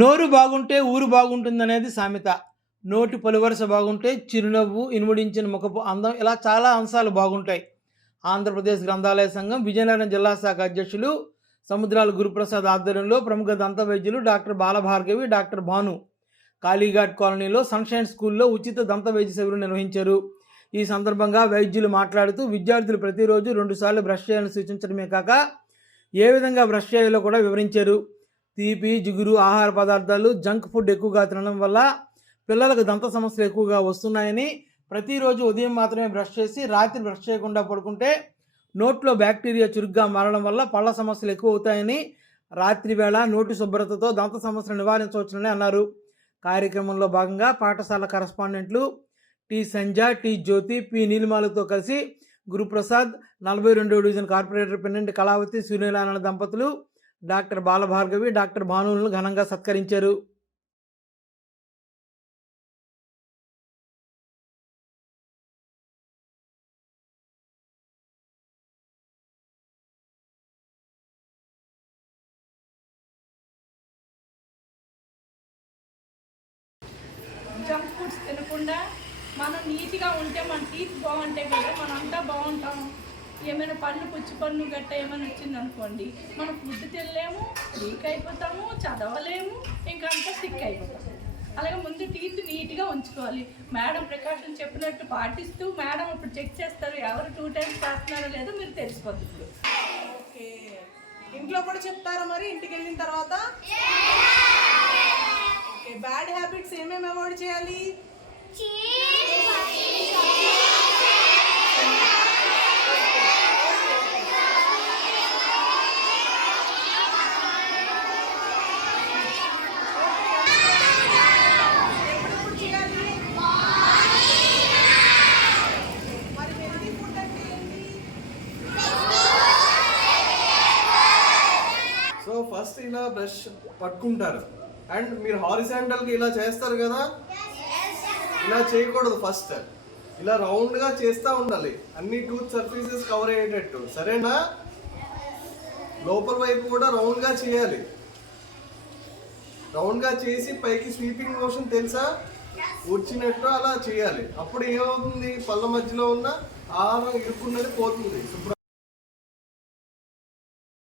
నోరు బాగుంటే ఊరు బాగుంటుందనేది సామెత. నోటి పలువరస బాగుంటే చిరునవ్వు ఇనుముడించిన ముఖపు అందం ఇలా చాలా అంశాలు బాగుంటాయి. ఆంధ్రప్రదేశ్ గ్రంథాలయ సంఘం విజయనగరం జిల్లా శాఖ అధ్యక్షులు సముద్రాల గురుప్రసాద్ ఆధ్వర్యంలో ప్రముఖ దంత వైద్యులు డాక్టర్ బాలభార్గవి డాక్టర్ భాను. కాళీఘాట్ కాలనీలో సన్షైన్ స్కూల్లో ఉచిత దంత వైద్య శిబిరం నిర్వహించారు. ఈ సందర్భంగా వైద్యులు మాట్లాడుతూ విద్యార్థులు ప్రతిరోజు రెండుసార్లు బ్రష్ చేయాలని సూచించడమే కాక ఏ విధంగా బ్రష్ చేయాలో కూడా వివరించారు. తీపి జిగురు ఆహార పదార్థాలు జంక్ ఫుడ్ ఎక్కువగా తినడం వల్ల పిల్లలకు దంత సమస్యలు ఎక్కువగా వస్తున్నాయని ప్రతిరోజు ఉదయం మాత్రమే బ్రష్ చేసి రాత్రి బ్రష్ చేయకుండా పడుకుంటే నోట్లో బ్యాక్టీరియా చురుగ్గా మారడం వల్ల పళ్ళ సమస్యలు ఎక్కువ అవుతాయని రాత్రి వేళ నోటి శుభ్రతతో దంత సమస్యలు నివారించవచ్చునని అన్నారు. కార్యక్రమంలో భాగంగా పాఠశాల కరస్పాండెంట్లు T. Sanja T. Jyothi P. నీలిమాలతో కలిసి గురుప్రసాద్ నలభై రెండవ డివిజన్ కార్పొరేటర్ పెన్నెంటి కళావతి సూర్యనారాయణ దంపతులు డాక్టర్ బాలభార్గవి డాక్టర్ భానులను ఘనంగా సత్కరించారు. జంక్ ఫుడ్స్ తినకుండా మనం నీట్గా ఉంటే మన టీత్ బాగుంటాయి కదా మనం అంతా బాగుంటాం. ఏమైనా పళ్ళు పుచ్చి పన్ను గట్ట ఏమైనా వచ్చింది అనుకోండి మనం ఫుడ్ తినలేము వీక్ అయిపోతాము చదవలేము ఇంకా అంతా సిక్ అయిపోతాము అలాగే ముందు టీత్ నీట్గా ఉంచుకోవాలి. మేడం ప్రికాషన్ చెప్పినట్టు పాటిస్తూ మేడం ఇప్పుడు చెక్ చేస్తారు ఎవరు టూ టైమ్స్ చేస్తున్నారో లేదో మీరు తెలిసిపోతుంది ఇప్పుడు. ఓకే. ఇంట్లో కూడా చెప్తారా మరి? ఇంటికి వెళ్ళిన తర్వాత? ఓకే. బ్యాడ్ హ్యాబిట్స్ ఏమేమి అవాయిడ్ చేయాలి? ఫస్ట్ ఇలా బ్రష్ పట్టుకుంటారు. అండ్ మీరు హారిజాంటల్గా ఇలా చేస్తారు కదా? ఇలా చేయకూడదు ఫస్ట్. ఇలా రౌండ్గా చేస్తూ ఉండాలి. అన్ని టూత్ సర్ఫీసెస్ కవర్ అయ్యేటట్టు. సరేనా? లోపల వైపు కూడా రౌండ్గా చేయాలి. రౌండ్గా చేసి పైకి స్వీపింగ్ మోషన్ తెలుసా? వచ్చినట్టు అలా చేయాలి. అప్పుడు ఏమవుతుంది? పళ్ళ మధ్యలో ఉన్న ఆహారం ఇరుక్కున్నది పోతుంది. శుభ్రం